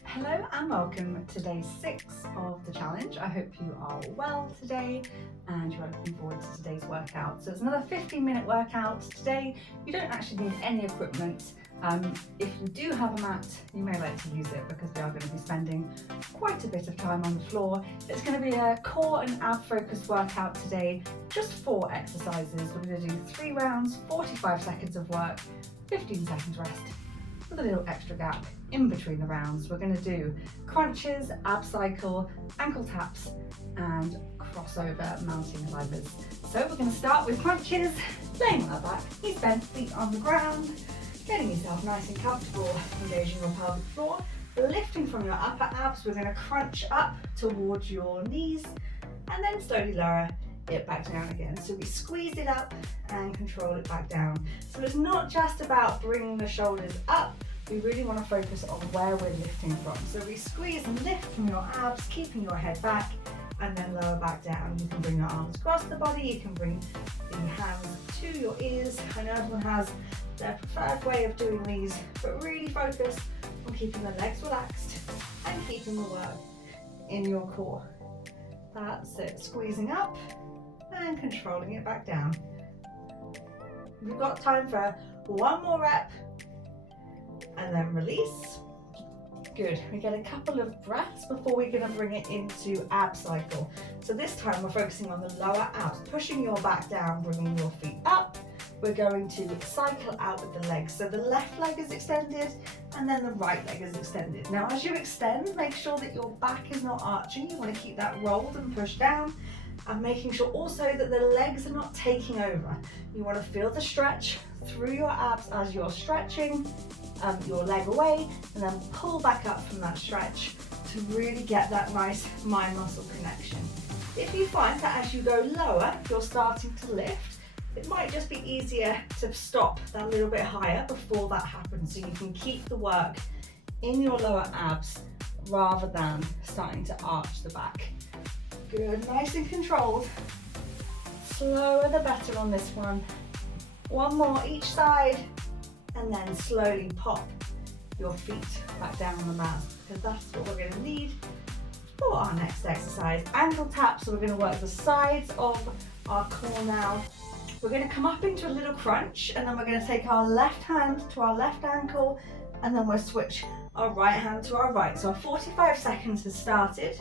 Hello and welcome to day 6 of the challenge. I hope you are well today and you are looking forward to today's workout. So it's another 15-minute workout. Today you don't actually need any equipment. If you do have a mat, you may like to use it because we are going to be spending quite a bit of time on the floor. It's going to be a core and ab focused workout today, just 4 exercises. We're going to do 3 rounds, 45 seconds of work, 15 seconds rest, with a little extra gap in between the rounds. We're going to do crunches, ab cycle, ankle taps and crossover mountain climbers. So we're going to start with crunches, laying on our back, knees bent, feet on the ground, getting yourself nice and comfortable, engaging your pelvic floor, lifting from your upper abs. We're going to crunch up towards your knees and then slowly lower it back down again. So we squeeze it up and control it back down. So it's not just about bringing the shoulders up, we really want to focus on where we're lifting from. So we squeeze and lift from your abs, keeping your head back and then lower back down. You can bring your arms across the body, you can bring the hands to your ears. I know everyone has their preferred way of doing these, but really focus on keeping the legs relaxed and keeping the work in your core. That's it, squeezing up and controlling it back down. We've got time for one more rep and then release. Good, we get a couple of breaths before we're going to bring it into ab cycle. So this time we're focusing on the lower abs, pushing your back down, bringing your feet up. We're going to cycle out with the legs. So the left leg is extended and then the right leg is extended. Now as you extend, make sure that your back is not arching. You want to keep that rolled and pushed down, and making sure also that the legs are not taking over. You want to feel the stretch through your abs as you're stretching your leg away, and then pull back up from that stretch to really get that nice mind-muscle connection. If you find that as you go lower, you're starting to lift, it might just be easier to stop that little bit higher before that happens, so you can keep the work in your lower abs rather than starting to arch the back. Good, nice and controlled. Slower the better on this one. One more each side, and then slowly pop your feet back down on the mat, because that's what we're going to need for our next exercise. Ankle taps, so we're going to work the sides of our core now. We're going to come up into a little crunch, and then we're going to take our left hand to our left ankle, and then we'll switch our right hand to our right. So our 45 seconds has started.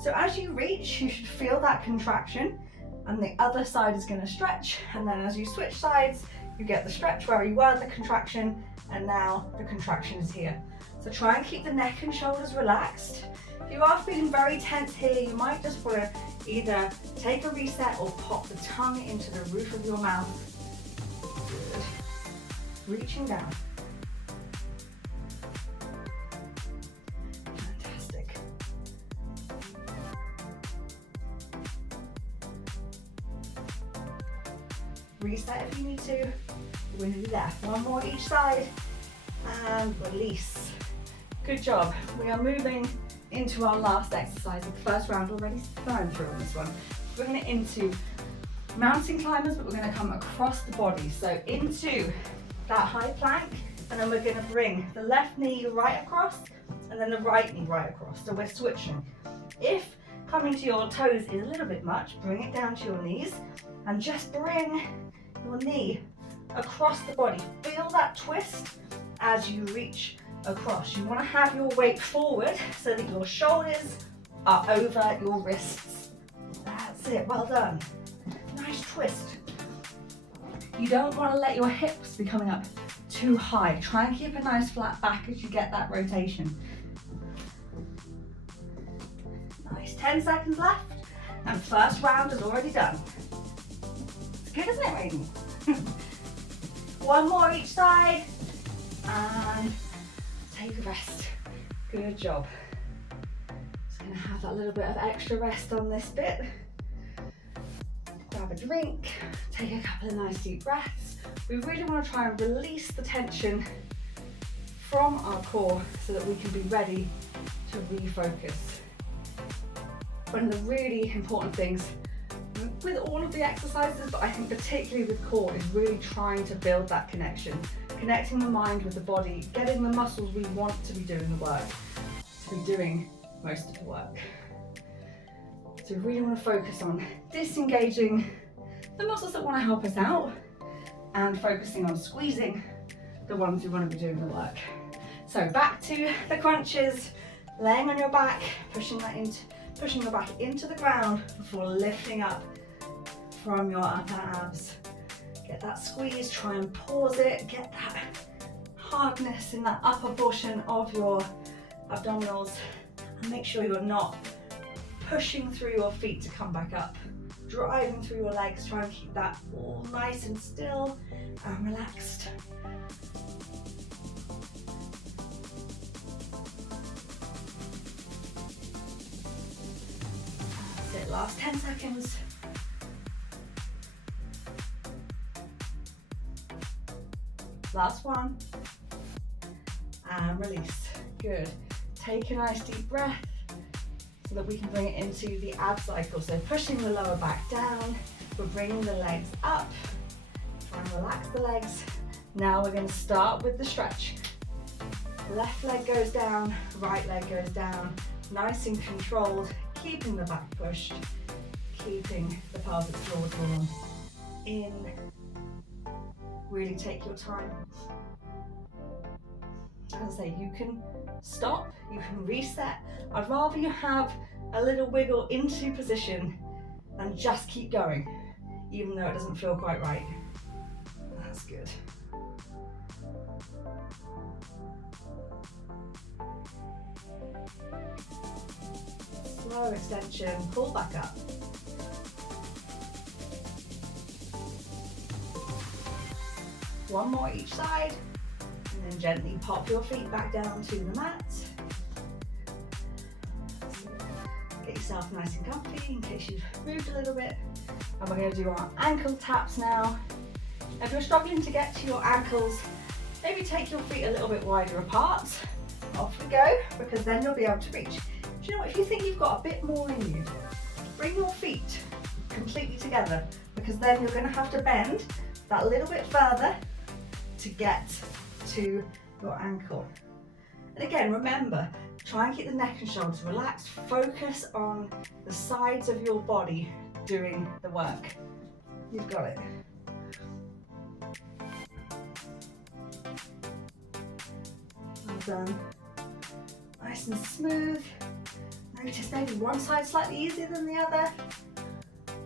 So as you reach, you should feel that contraction, and the other side is going to stretch, and then as you switch sides, you get the stretch where you were, the contraction, and now the contraction is here. So try and keep the neck and shoulders relaxed. If you are feeling very tense here, you might just want to either take a reset or pop the tongue into the roof of your mouth. Good. Reaching down. Fantastic. Reset if you need to. We're going to do that. One more each side and release. Good job. We are moving into our last exercise. The first round already thrown through on this one. We're going into mountain climbers, but we're going to come across the body. So into that high plank, and then we're going to bring the left knee right across and then the right knee right across. So we're switching. If coming to your toes is a little bit much, bring it down to your knees and just bring your knee across the body. Feel that twist as you reach across. You want to have your weight forward so that your shoulders are over your wrists. That's it, well done. Nice twist. You don't want to let your hips be coming up too high. Try and keep a nice flat back as you get that rotation. Nice, 10 seconds left, and first round is already done. It's good, isn't it, Raiden? One more each side, and take a rest. Good job. Just gonna have that little bit of extra rest on this bit. Grab a drink, take a couple of nice deep breaths. We really want to try and release the tension from our core so that we can be ready to refocus. One of the really important things with all of the exercises, but I think particularly with core, is really trying to build that connection. Connecting the mind with the body, getting the muscles we want to be doing the work. to be doing most of the work. So we really want to focus on disengaging the muscles that want to help us out and focusing on squeezing the ones who want to be doing the work. So back to the crunches, laying on your back, pushing your back into the ground before lifting up from your upper abs. Get that squeeze, try and pause it, get that hardness in that upper portion of your abdominals, and make sure you're not pushing through your feet to come back up, driving through your legs. Try and keep that all nice and still and relaxed. That's it, last 10 seconds. Last one, and release. Good. Take a nice deep breath so that we can bring it into the ab cycle. So pushing the lower back down, we're bringing the legs up. Try and relax the legs. Now we're going to start with the stretch. Left leg goes down, right leg goes down. Nice and controlled, keeping the back pushed, keeping the pelvic floor drawn in. Really take your time. As I say, you can stop, you can reset. I'd rather you have a little wiggle into position than just keep going, even though it doesn't feel quite right. That's good. Slow extension, pull back up. One more each side, and then gently pop your feet back down to the mat. Get yourself nice and comfy in case you've moved a little bit. And we're going to do our ankle taps now. If you're struggling to get to your ankles, maybe take your feet a little bit wider apart. Off we go, because then you'll be able to reach. Do you know what, if you think you've got a bit more in you, bring your feet completely together, because then you're going to have to bend that little bit further to get to your ankle. And again, remember, try and keep the neck and shoulders relaxed. Focus on the sides of your body doing the work. You've got it. Well done. Nice and smooth. Notice maybe one side slightly easier than the other.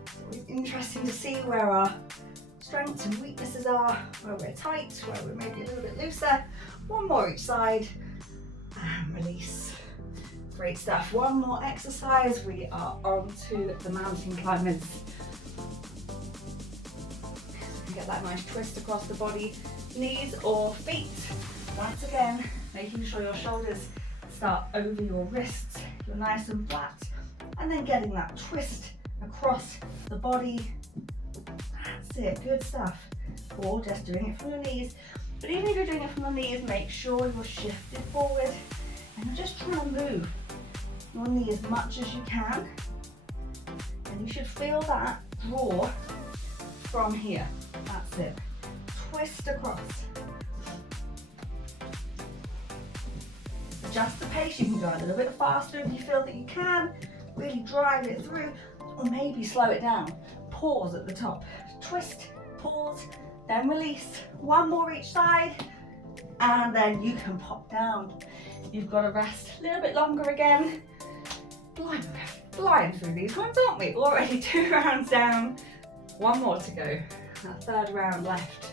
It's always interesting to see where our strengths and weaknesses are, where we're tight, where we're maybe a little bit looser. One more each side, and release. Great stuff. One more exercise. We are on to the mountain climbers. Get that nice twist across the body, knees or feet. Once again, making sure your shoulders start over your wrists, you're nice and flat, and then getting that twist across the body. That's it, good stuff. Or just doing it from your knees. But even if you're doing it from the knees, make sure you're shifted forward and you're just trying to move your knee as much as you can. And you should feel that draw from here. That's it. Twist across. Adjust the pace. You can go a little bit faster if you feel that you can. Really drive it through, or maybe slow it down. Pause at the top. Twist, pause, then release. One more each side, and then you can pop down. You've got to rest a little bit longer again. Flying through these ones, aren't we? Already 2 rounds down. One more to go. That third round left.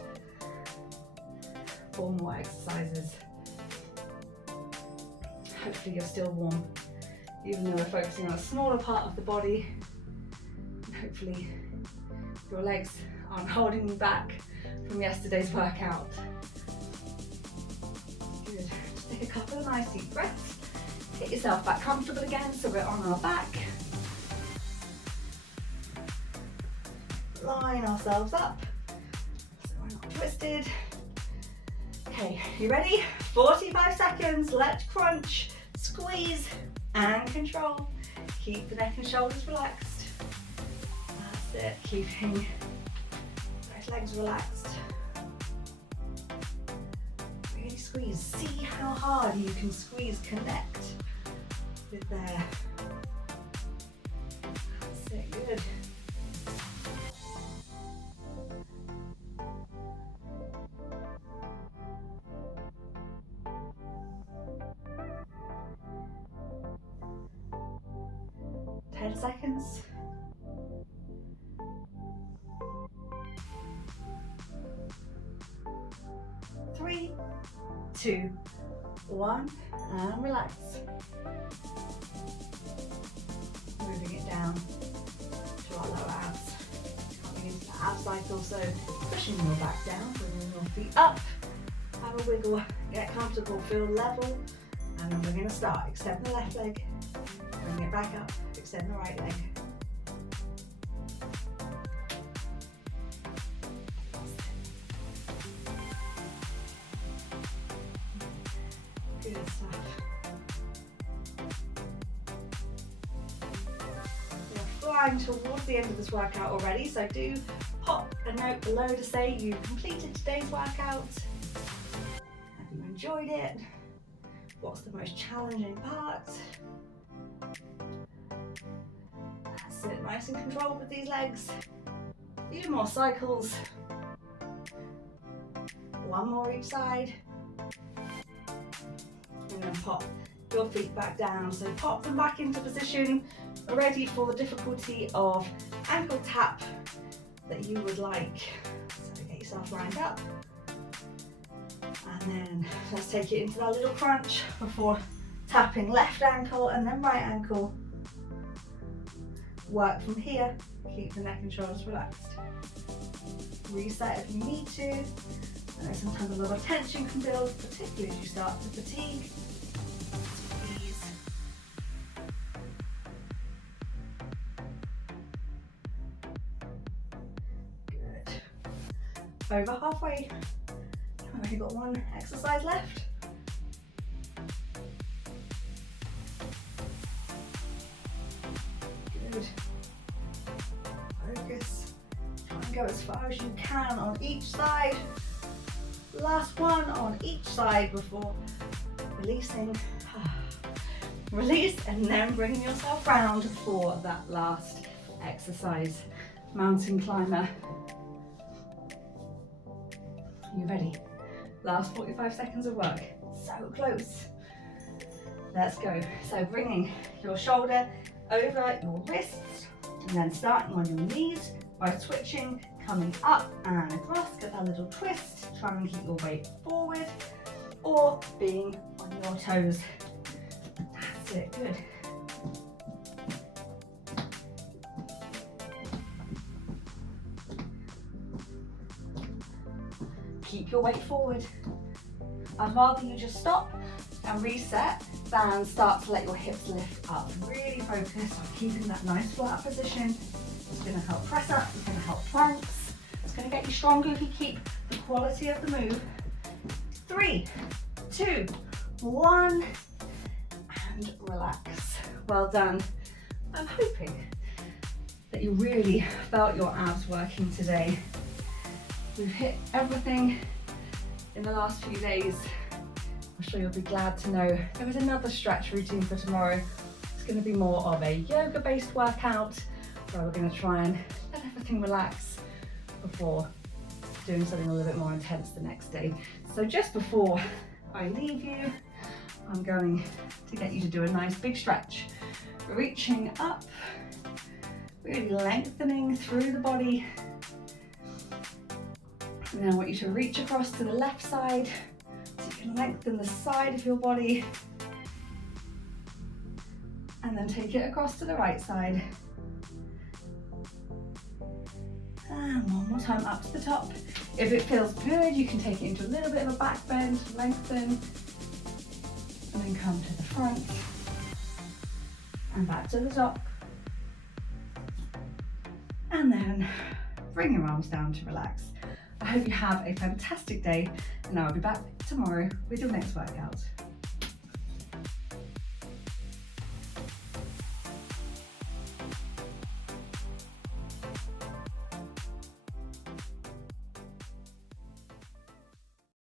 4 more exercises. Hopefully you're still warm, even though we're focusing on a smaller part of the body. Hopefully your legs aren't holding you back from yesterday's workout. Good. Just take a couple of nice deep breaths. Get yourself back comfortable again, so we're on our back. Line ourselves up so we're not twisted. Okay, you ready? 45 seconds, let's crunch, squeeze and control. Keep the neck and shoulders relaxed. That's it, keeping those legs relaxed. Really squeeze, see how hard you can squeeze, connect Good there. That's it, good. Seconds. 3, 2, 1, and relax. Moving it down to our lower abs. Coming into the ab cycle, so pushing your back down, bringing your feet up. Have a wiggle, get comfortable, feel level, and then we're going to start. Extend the left leg, bring it back up, extend the right leg. Good stuff. We're flying towards the end of this workout already, so do pop a note below to say you completed today's workout. Have you enjoyed it? What's the most challenging part? That's it, nice and controlled with these legs. A few more cycles. One more each side. And then pop your feet back down. So pop them back into position, ready for the difficulty of ankle tap that you would like. So get yourself lined up. And then let's take it into that little crunch before tapping left ankle and then right ankle. Work from here, keep the neck and shoulders relaxed. Reset if you need to. I know sometimes a lot of tension can build, particularly as you start to fatigue. Squeeze. Good. Over halfway. I've only got one exercise left. Good. Focus. Try and go as far as you can on each side. Last one on each side before releasing. Release and then bringing yourself round for that last exercise. Mountain climber. Are you ready? Last 45 seconds of work. So close. Let's go. So bringing your shoulder over your wrists and then starting on your knees by switching, coming up and across. Get that little twist. Try and keep your weight forward or being on your toes. That's it. Good. Keep your weight forward. I'd rather you just stop and reset than start to let your hips lift up. Really focus on keeping that nice flat position. It's going to help press up, it's going to help planks. It's going to get you stronger if you keep the quality of the move. 3, 2, 1, and relax. Well done. I'm hoping that you really felt your abs working today. We've hit everything in the last few days. I'm sure you'll be glad to know there is another stretch routine for tomorrow. It's going to be more of a yoga-based workout where we're going to try and let everything relax before doing something a little bit more intense the next day. So just before I leave you, I'm going to get you to do a nice big stretch. Reaching up, really lengthening through the body. And then I want you to reach across to the left side so you can lengthen the side of your body. And then take it across to the right side. And one more time up to the top. If it feels good, you can take it into a little bit of a back bend, lengthen, and then come to the front and back to the top. And then bring your arms down to relax. I hope you have a fantastic day, and I'll be back tomorrow with your next workout.